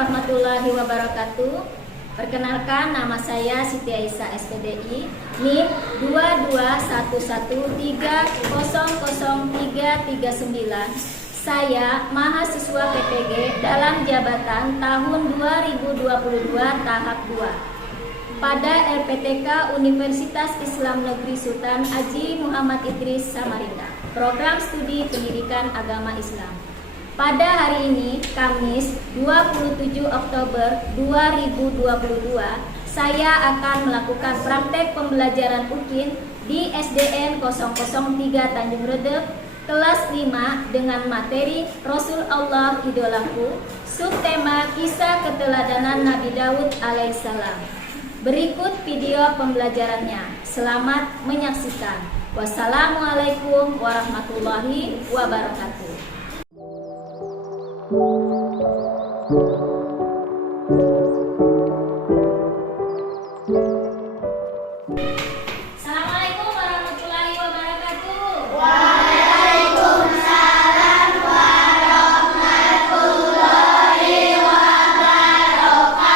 warahmatullahi wabarakatuh. Perkenalkan, nama saya Siti Aisyah SPDI NIM 2211300339. Saya mahasiswa PPG dalam jabatan tahun 2022 tahap 2 pada LPTK Universitas Islam Negeri Sultan Haji Muhammad Idris Samarinda, program studi pendidikan agama Islam. Pada hari ini, Kamis 27 Oktober 2022, saya akan melakukan praktek pembelajaran UKIN di SDN 003 Tanjung Redep, kelas 5 dengan materi Rasul Allah Idolaku, subtema kisah keteladanan Nabi Daud alaihissalam. Berikut video pembelajarannya. Selamat menyaksikan. Wassalamualaikum warahmatullahi wabarakatuh. Assalamualaikum warahmatullahi wabarakatuh. Waalaikumsalam warahmatullahi wabarakatuh. Apa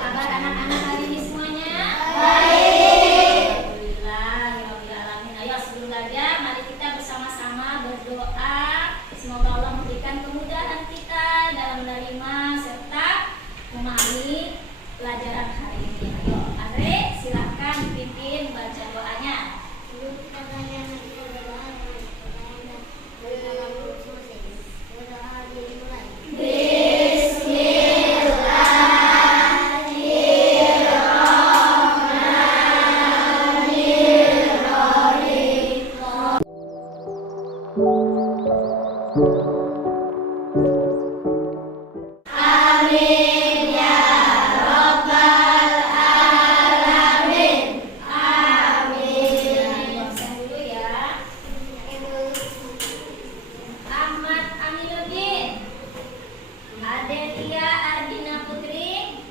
kabar anak-anak hari ini semuanya? Baik. Alhamdulillahirobbilalamin. Ayo sebelum belajar, mari kita bersama-sama berdoa. Semoga Allah memberikan kemudahan kita dalam menerima serta memahami pelajaran hari ini. Ayo, Andre, silakan pimpin baca doanya. Amin ya rabbal alamin. Amin. Absen dulu ya. Ahmad Aminuddin, Adelia Ardina Putri,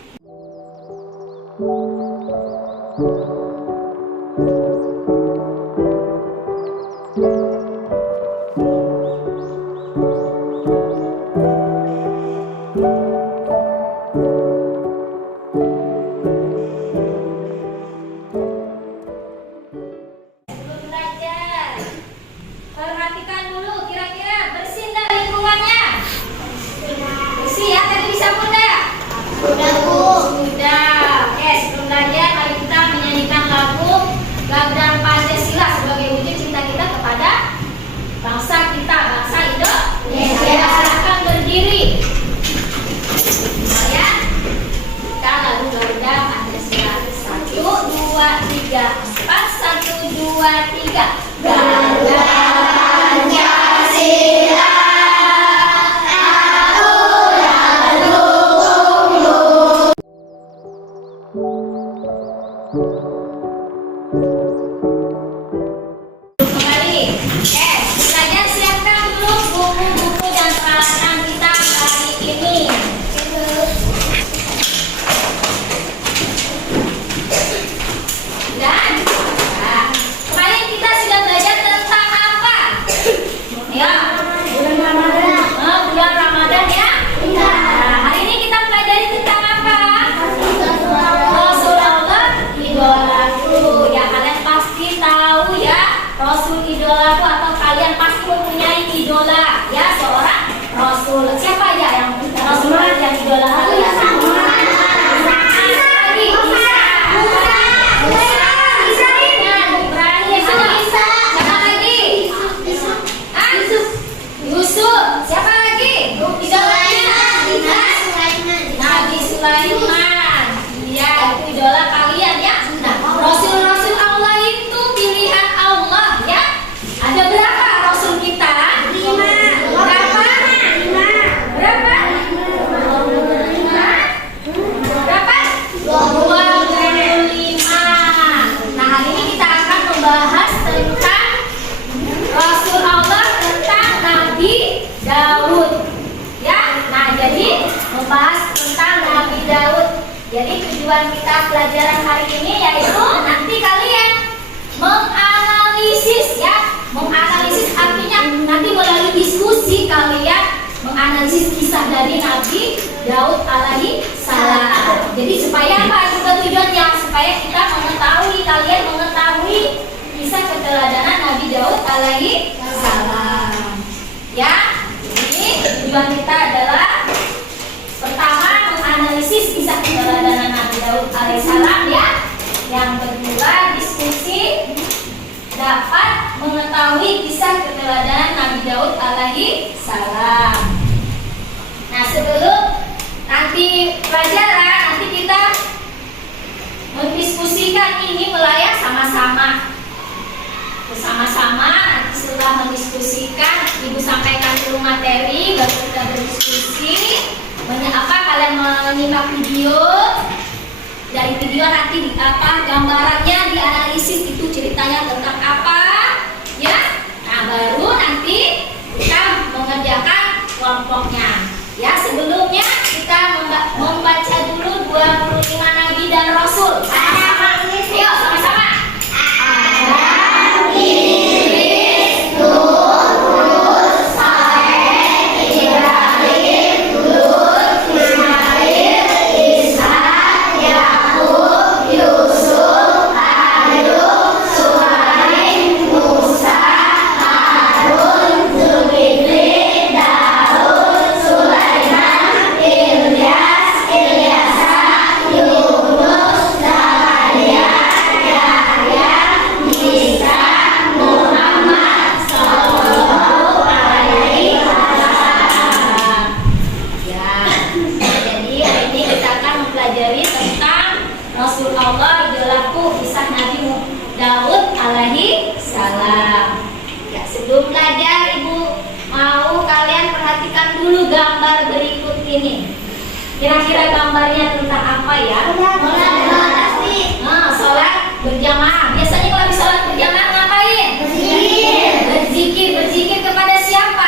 sebelum belajar, perhatikan dulu kira-kira bersih nggak lingkungannya? Bersih ya, tadi disapu nggak? Sudah, Bu. Sudah. Oke, sebelum belajar mari kita menyanyikan lagu Gagang Pancasila sebagai wujud cinta kita kepada bangsa kita, bangsa Indonesia. Silakan berdiri. Ya, kita lagu Garuda Pancasila. 1, 2, 3, 4. 1, 2, 3. Garuda Pancasila, aku dukungmu. Kembali. Belajar siapkan dulu buku-buku dan peralatan kita hari ini. Dan kemarin kita sudah belajar tentang apa? Ya, bulan Ramadan ya. Nah, hari ini kita pelajari tentang apa? Rasulullah idolaku. Ya, kalian pasti tahu ya, Rasul idolaku, atau kalian pasti mempunyai idola ya, seorang Rasul. Siapa aja yang Rasulullah yang idola kalian? Yusuf. Siapa lagi? Idolanya Nabi Sulaiman. Iya, itu idola kalian ya. Nah, Rasul-Rasul Allah itu pilihan Allah ya. Ada berapa Rasul kita? 5. Berapa? 5. Berapa? 5. Berapa? 25. Nah, hari ini kita akan membahas tentang Rasul Allah, tentang Nabi Daud ya. Nah, jadi membahas tentang Nabi Daud. Jadi tujuan kita pelajaran hari ini yaitu nanti kalian menganalisis ya. Menganalisis artinya nanti melalui diskusi kalian menganalisis kisah dari Nabi Daud alaihi salam. Jadi supaya apa juga tujuannya? Supaya kita kalian mengetahui kisah keteladanan Nabi Daud alaihi salam. Ya, jadi tujuan kita adalah pertama menganalisis kisah keteladanan Nabi Daud alaihissalam ya. Yang kedua diskusi dapat mengetahui kisah keteladanan Nabi Daud alaihissalam. Nah sebelum nanti pelajaran nanti kita mendiskusikan ini melayang sama-sama. Bersama-sama nanti setelah mendiskusikan ibu sampaikan dulu materi baru kita berdiskusi. Kalian menyimak video, dari video nanti gambarannya dianalisis itu ceritanya tentang apa ya. Nah baru nanti kita mengerjakan kelompoknya ya. Sebelumnya kita membaca dulu 25 nabi dan rasul sama-sama. Ayo sama-sama. Kira-kira gambarnya tentang apa ya? Sholat berjamaah. Biasanya kalau di sholat berjamaah ngapain? Berzikir kepada siapa?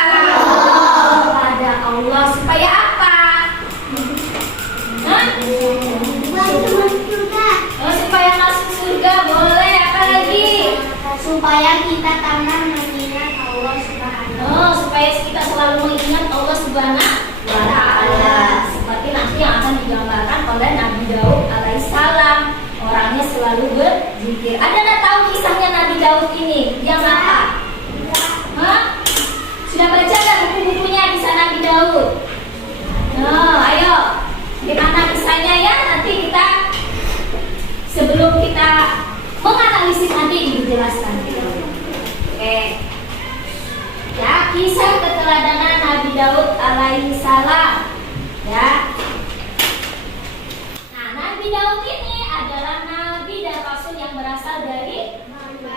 Kepada Allah. Supaya apa? Supaya masuk surga. Boleh. Apa lagi? Supaya kita tanam mengingat Allah Subhanahu. Supaya kita selalu mengingat Allah Subhanahu wa ta'ala. Seperti nanti yang akan digambarkan oleh Nabi Daud alaihissalam. Orangnya selalu berzikir. Ada nggak tahu kisahnya Nabi Daud ini? Yang apa? Sudah baca nggak buku-bukunya kisah Nabi Daud? Ayo, gimana kisahnya ya? Nanti kita sebelum kita menganalisis nanti dijelaskan. Oke. Ya, kisah keteladanan Nabi Daud alaihissalam. Ya. Nah, Nabi Daud ini adalah nabi dan rasul yang berasal dari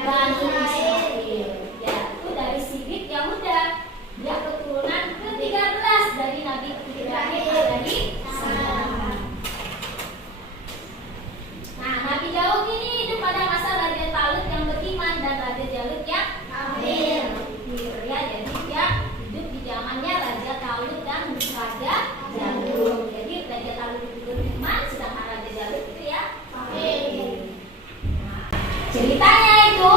Bani Israil. Ya, itu dari Sibit Yahuda. Dia keturunan ke-13 dari Nabi Ibrahim alaihissalam. Nah, Nabi Daud ini hidup pada masa Raja Talut yang beriman dan Raja Jalut yang kafir. Ya, jadi dia hidup di zamannya Raja Talut dan Raja Jalut. Jadi Raja Talut itu beriman, sedangkan Raja Jalut itu ya kafir. Nah, ceritanya itu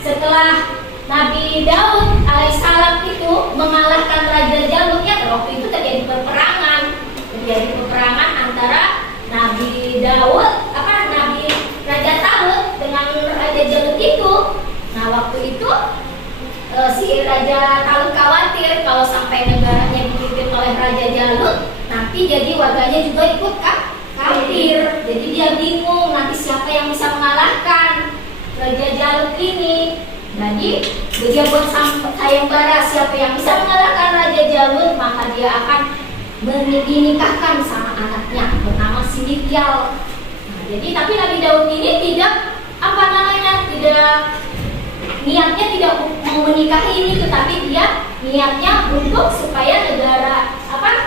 setelah Nabi Daud alaihissalam itu mengalahkan Raja Jalut ya, waktu itu terjadi peperangan antara Nabi Daud, Nabi Raja Talut dengan Raja Jalut itu. Nah waktu itu si Raja Talut khawatir kalau sampai negaranya dipimpin oleh Raja Jalut, nanti jadi warganya juga ikut kafir. Jadi dia bingung nanti siapa yang bisa mengalahkan Raja Jalut ini. Jadi dia buat sayembara siapa yang bisa mengalahkan Raja Jalut, maka dia akan dinikahkan sama anaknya bernama Silipial. Nah, jadi tapi Nabi Daud ini tidak niatnya tidak mau menikahi ini, tetapi dia niatnya untuk supaya negara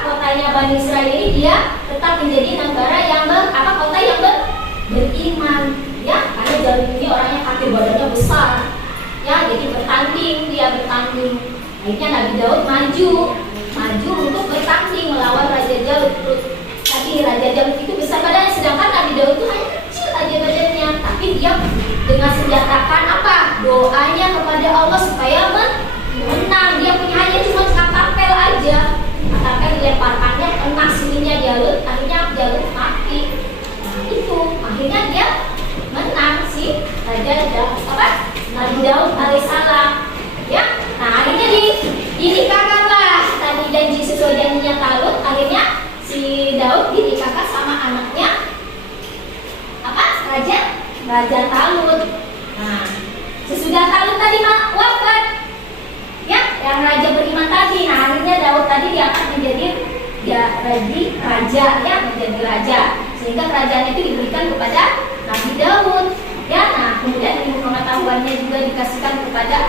kotanya Bani Israil ini dia tetap menjadi negara yang kota yang beriman ya, karena Jalut ini orangnya kafir, badannya besar ya, jadi dia bertanding. Akhirnya Nabi Daud maju untuk bertanding melawan Raja Jalut. Tadi Raja Jalut itu besar badannya, sedangkan Nabi Daud itu hanya kecil aja badannya, tapi dia dengan senjatakan doanya kepada Allah supaya menang. Dia punya hanya cuma katapel aja, katapel dilemparkannya kena sininya, Raja Talut. Nah, sesudah Talut tadi wafat, ya, yang raja beriman tadi. Nah, akhirnya Daud tadi diangkat menjadi raja, ya, menjadi raja. Sehingga kerajaan itu diberikan kepada Nabi Daud. Ya, nah kemudian ilmu pengetahuannya juga dikasihkan kepada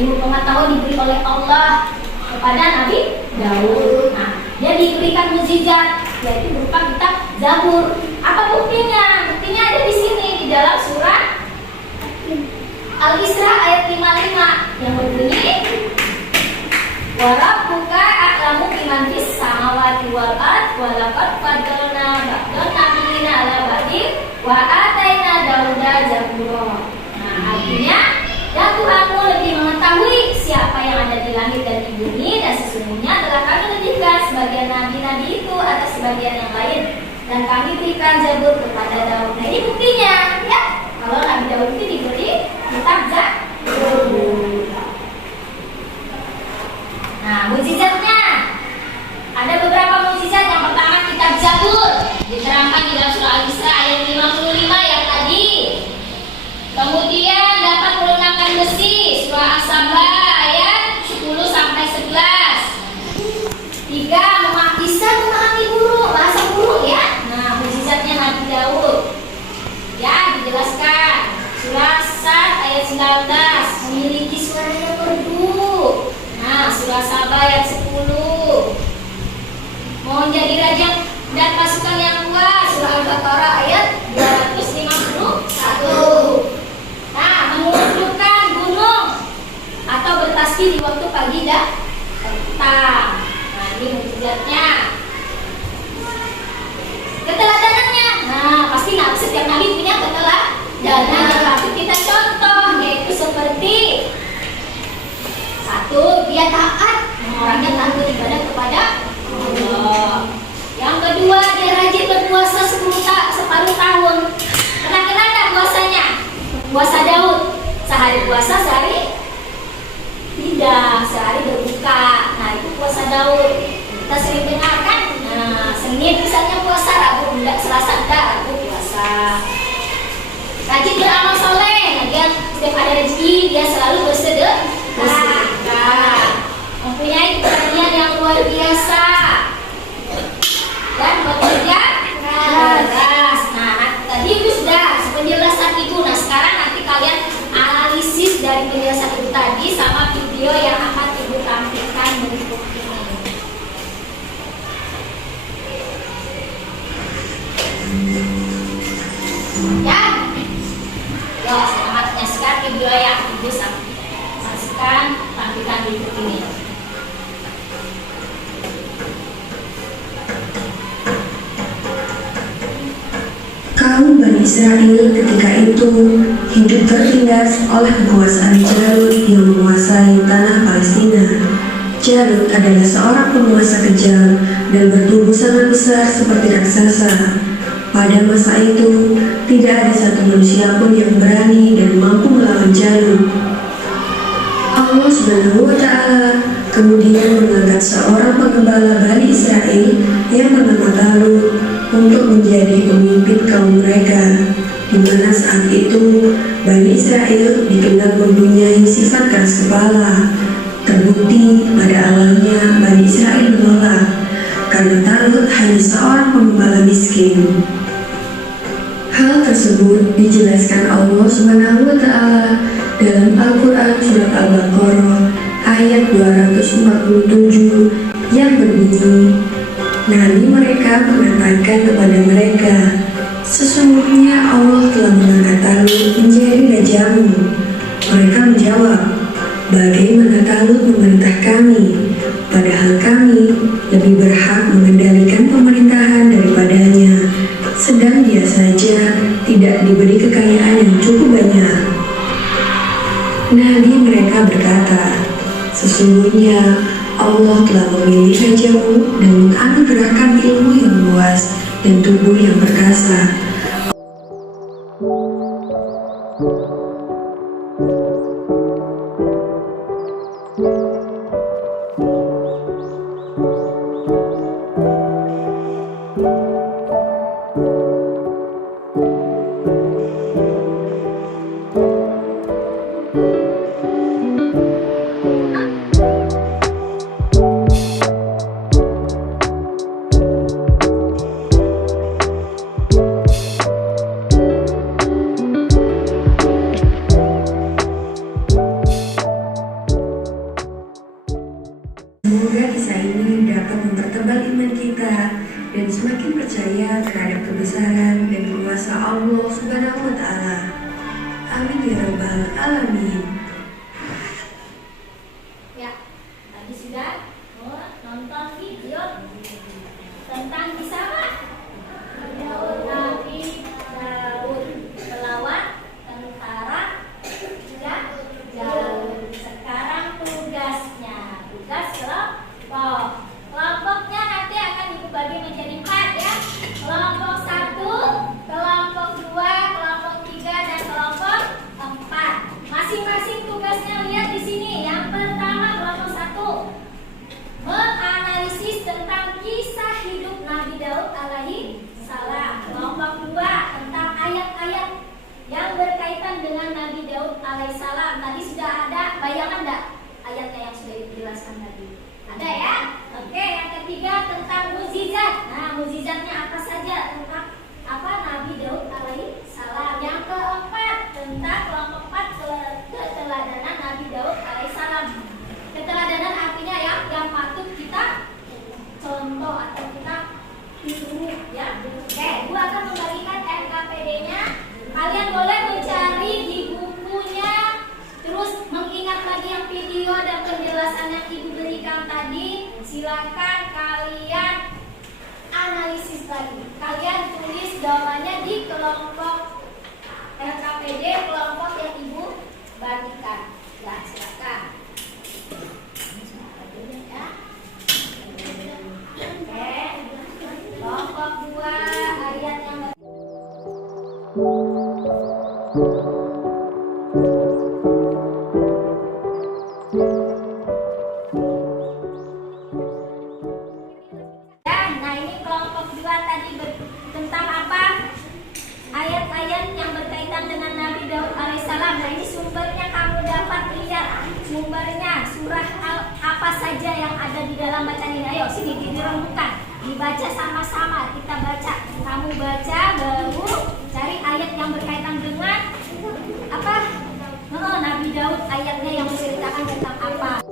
ilmu pengetahuan diberi oleh Allah kepada Nabi Daud. Nah, dia diberikan mukjizat yaitu berupa kitab Zabur. Apa buktinya? Buktinya ada di sini di dalam surah Al-Isra ayat 55 yang berbunyi wa rabbuka a'lamu biman fis samawati wal ard wa laqad faddalna ba'dal nabiyina 'ala ba'din wa ataina Dauda zabura. Nah, artinya dan Tuhanmu lebih mengetahui siapa yang ada di langit dan di bumi, dan sesungguhnya telah kami lebihkan sebagian nabi-nabi itu atas sebagian yang lain, dan kami berikan Zabur kepada Daud. Nah, ini buktinya, ya, kalau Nabi Daud itu diberi kitab Zabur. Nah, mukjizatnya ada beberapa mukjizat. Yang pertama kitab Zabur diterangkan di dalam surah Al-Isra ayat 55 yang tadi. Kemudian dapat melunakkan besi, surah As-Sabah ayat 10 sampai 11. 3 bisa memahami burung, bahasa burung, ya. Nah, mukjizatnya Nabi Daud, ya, dijelaskan. Surah Sad ayat 19 memiliki suara yang merdu. Nah, surah Sabah ayat 10 mau menjadi raja dan pasukan yang kuat, surah Al-Baqarah ayat 251. Nah, menundukkan gunung atau bertasbih di waktu pagi dan petang. Nah, ini mukjizatnya. Keteladanannya, nah pasti setiap nabi punya keteladanan. Tapi kita contoh, yaitu seperti 1, dia taat, orangnya taat beribadah kepada Allah. Yang kedua, dia rajin berpuasa separuh tahun. Kena enggak puasanya? Puasa Daud, sehari puasa, sehari tidak, sehari berbuka. Nah, itu puasa Daud. Kita sering dengar kan? Nah, Senin misalnya puasa, Rabu enggak, Selasa enggak, Rabu puasa. Rajin beramal soleh. Nah, dia setiap ada rezeki dia selalu bersedekah. Mempunyai keberanian yang luar biasa dan bekerja keras. Nah, tadi itu sudah penjelasan itu. Nah, sekarang nanti kalian analisis dari penjelasan itu tadi sama video yang akan ibu tampilkan berikut ini. Ya, yo, selamat menyaksikan video yang ibu saksikan tampilkan berikut ini. Kaum Bani Israel ketika itu hidup tertindas oleh kekuasaan Jalut yang menguasai tanah Palestina. Jalut adalah seorang penguasa kejam dan bertubuh sangat besar seperti raksasa. Pada masa itu, tidak ada satu manusia pun yang berani dan mampu melawan Jalut. Allah Subhanahu wa Ta'ala kemudian mengangkat seorang penggembala Bani Israel yang bernama Talut untuk menjadi pemimpin kaum mereka, di mana saat itu Bani Israel dikenal mempunyai sifat keras kepala. Terbukti pada awalnya Bani Israel menolak karena Talut hanya seorang pengembala miskin. Hal tersebut dijelaskan Allah Subhanahu wa Ta'ala dalam Al-Quran surat Al-Baqarah ayat 247 yang berbunyi, Nabi mereka mengatakan kepada mereka, sesungguhnya Allah telah mengangkat Talut menjadi rajamu. Mereka menjawab, bagaimana Talut memerintah kami, padahal kami lebih berhak mengendalikan pemerintahan daripadanya, sedang dia saja tidak diberi kekayaan yang cukup banyak. Nabi mereka berkata, sesungguhnya Allah telah memilih rajamu dan menganugerahkan ilmu yang luas dan tubuh yang perkasa. Semoga kisah ini dapat mempertebal iman kita dan semakin percaya terhadap kebesaran dan kuasa Allah Subhanahu wa Ta'ala. Amin ya Rabbal 'Alamin. Ya, tadi sudah nonton video tentang kisah apa? Nabi Daud melawan tentara Jalut. Sekarang tugas kelompoknya nanti akan dibagi menjadi 4 ya. Kelompok 1, kelompok 2, kelompok 3 dan kelompok 4. Masing-masing tugasnya lihat di sini. Yang pertama kelompok 1 menganalisis tentang kisah hidup Nabi Daud alaihi salam. Kelompok 2 tentang ayat-ayat yang berkaitan dengan Nabi Daud alaihissalam. Tadi sudah ada bayangan enggak ayatnya yang sudah dijelaskan tadi? Ada ya? Oke, yang ketiga tentang mukjizat. Nah, mukjizatnya apa saja? Tentang apa Nabi Daud alaihissalam. Yang keempat tentang kelompok 4 keteladanan Nabi Daud alaihissalam. Keteladanan artinya yang patut kita contoh atau kita tiru ya. Oke, gua akan membagikan RKPD-nya. Kalian boleh mencari di bukunya, terus mengingat lagi yang video dan penjelasan yang ibu berikan tadi. Silakan kalian analisis lagi. Kalian tulis jawabannya di kelompok RKPD kelompok yang ibu bagikan. Ya, silakan. Oke, kelompok 2 ayat yang nah ini kelompok 2 tadi tentang apa? Ayat-ayat yang berkaitan dengan Nabi Daud alaihissalam. Nah ini sumbernya kamu dapat lihat. Sumbernya surah apa saja yang ada di dalam bacaan ini. Ayo sini dirembukan, dibaca sama-sama. Kita baca. Kamu baca baru cari ayat yang berkaitan dengan apa? Nabi Daud, ayatnya yang menceritakan tentang apa?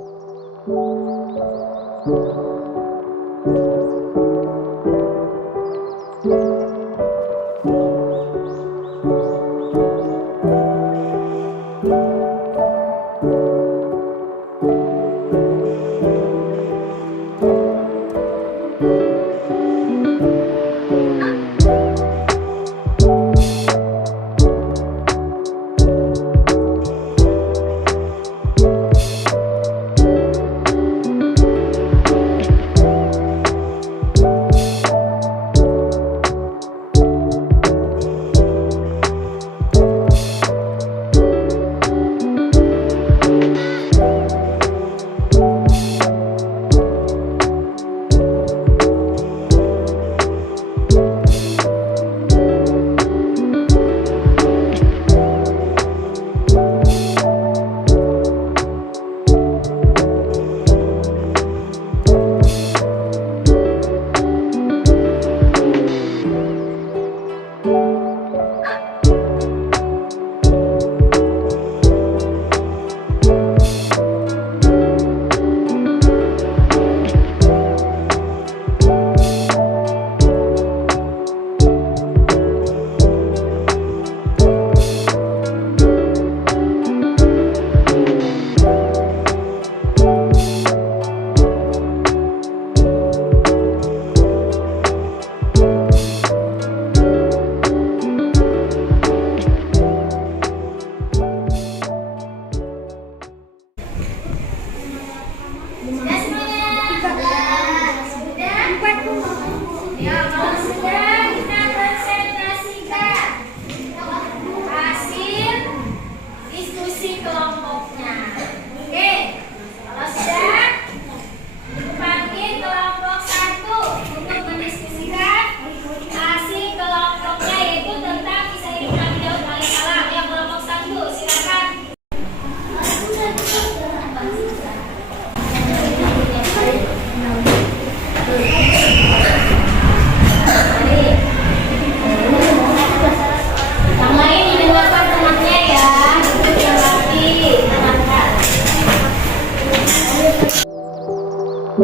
Harus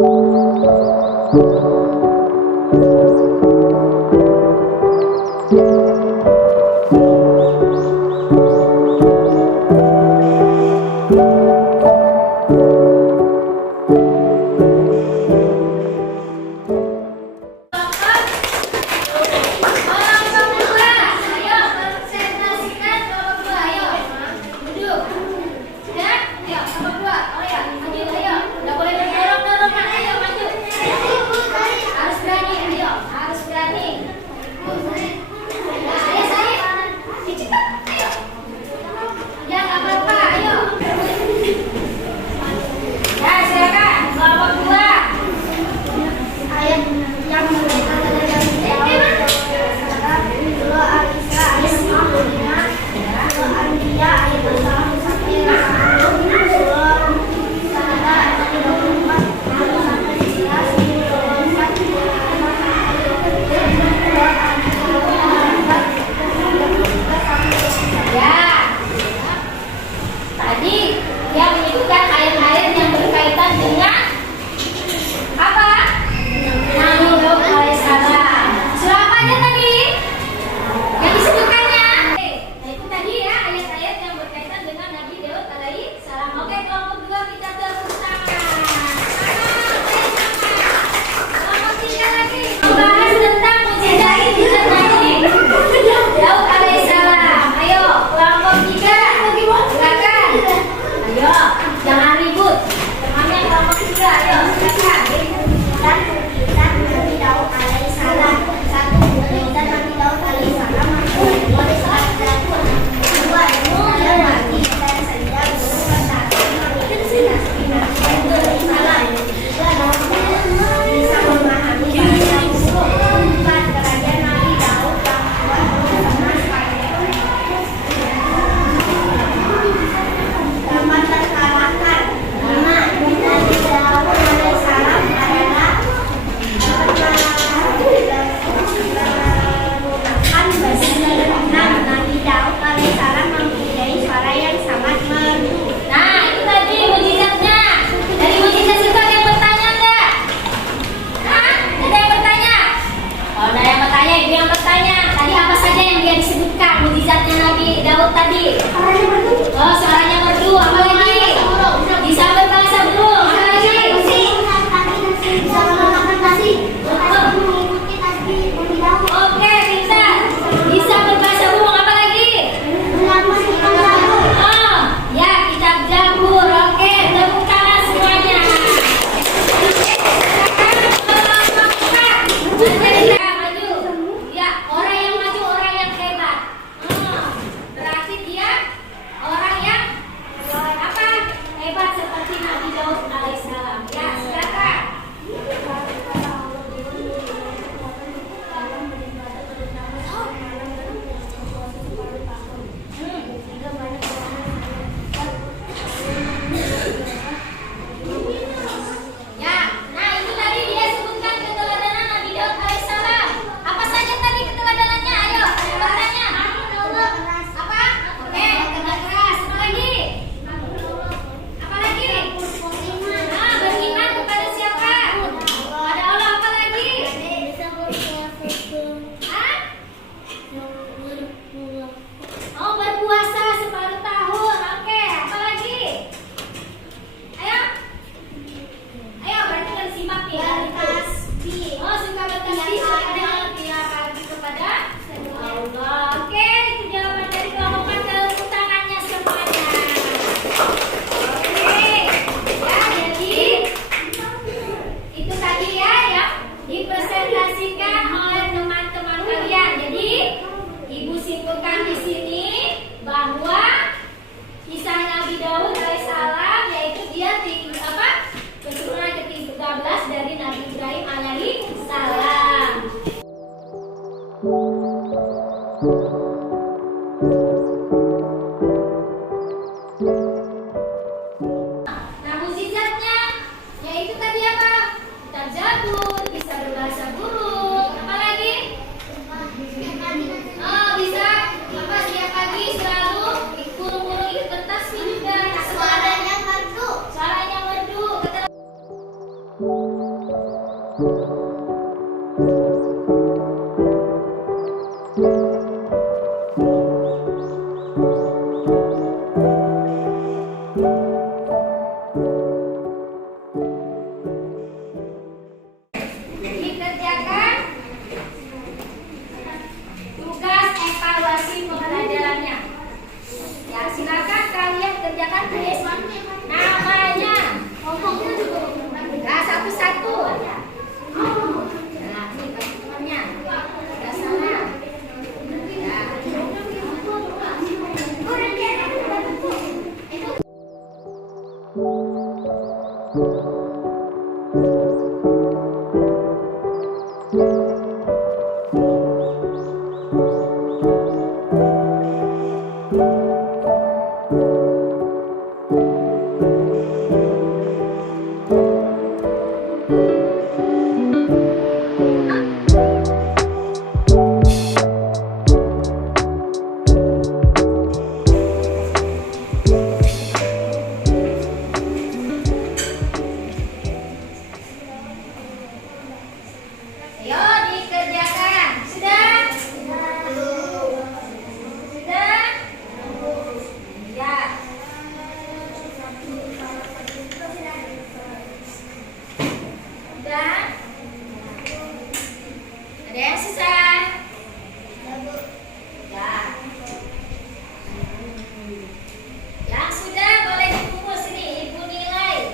berani, ayo. Dikerjakan tugas evaluasi pembelajarannya. Ya, silakan kalian kerjakan tulis namanya. Nah, satu-satu. Nah, ini kasih temannya. Sebelah sana. Ayo dikerjakan. Sudah? Sudah? Ya. Sudah? Ada yang susah? Ya. Yang sudah boleh dikumpul sini, Ibu nilai.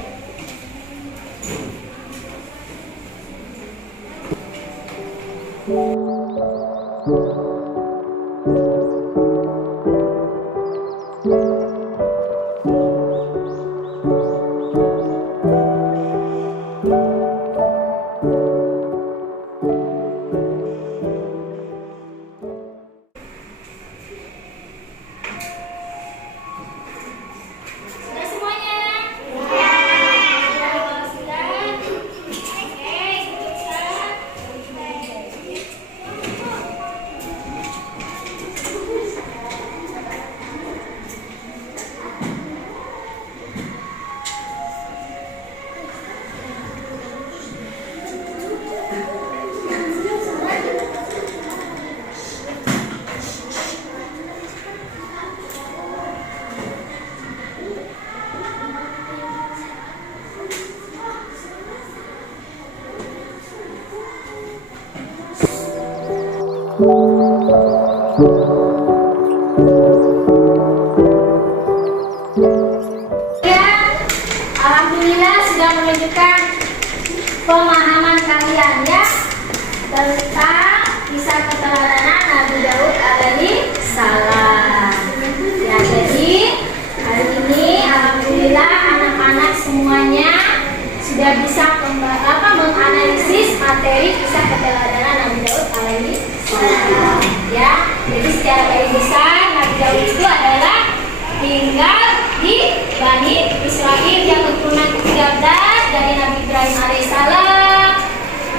Sudah semuanya? Ya. Sudah? Oke, susah. Ya, alhamdulillah sudah menunjukkan pemahaman kalian ya tentang kisah keteladanan Nabi Daud alaihi salam. Ya, jadi hari ini alhamdulillah anak-anak semuanya sudah bisa menganalisis materi kisah keteladanan Nabi Daud alaihi salam. Ya, jadi secara garis besar Nabi Daud itu adalah tinggal di Bani Israel yang keturunan ke-13 dari Nabi Ibrahim alaihissalam.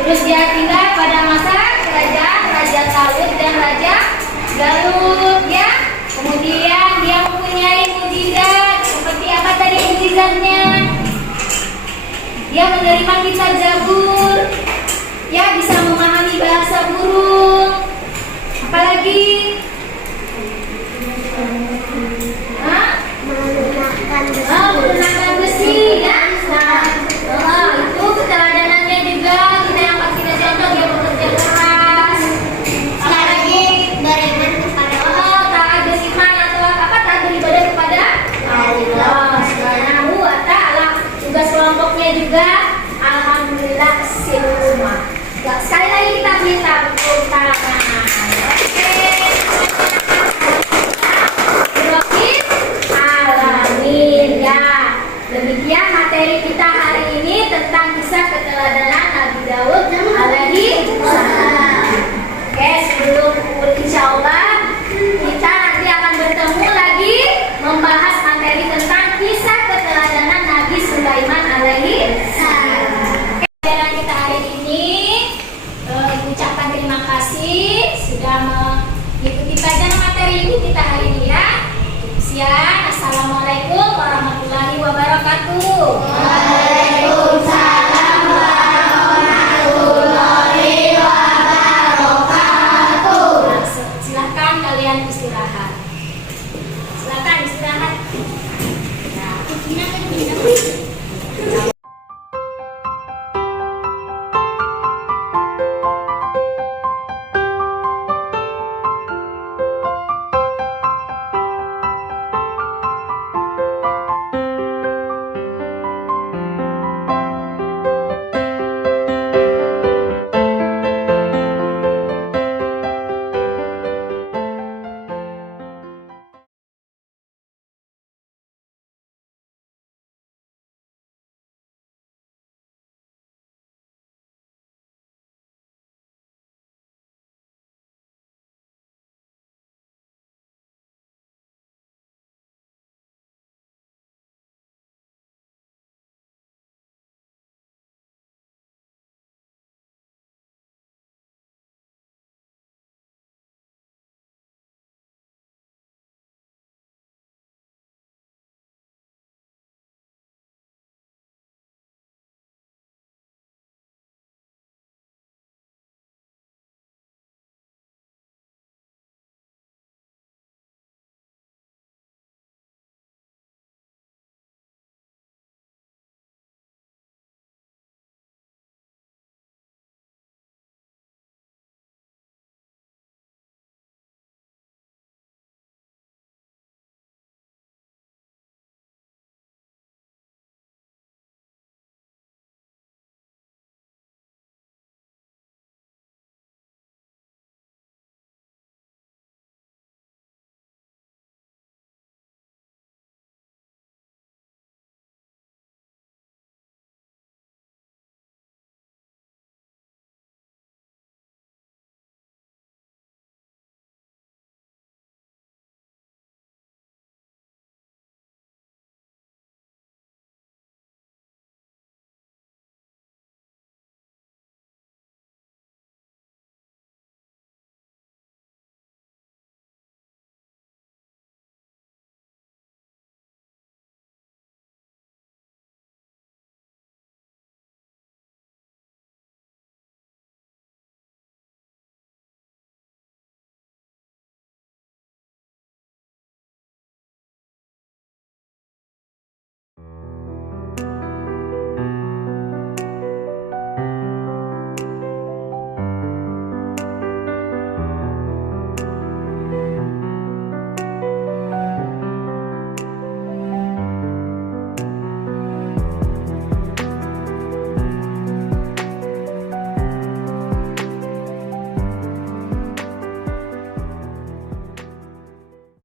Terus dia tinggal pada masa kerajaan Raja Talut dan Raja Galut ya. Kemudian dia mempunyai mukjizat. Seperti apa tadi mukjizatnya? Dia menerima kitab Zabur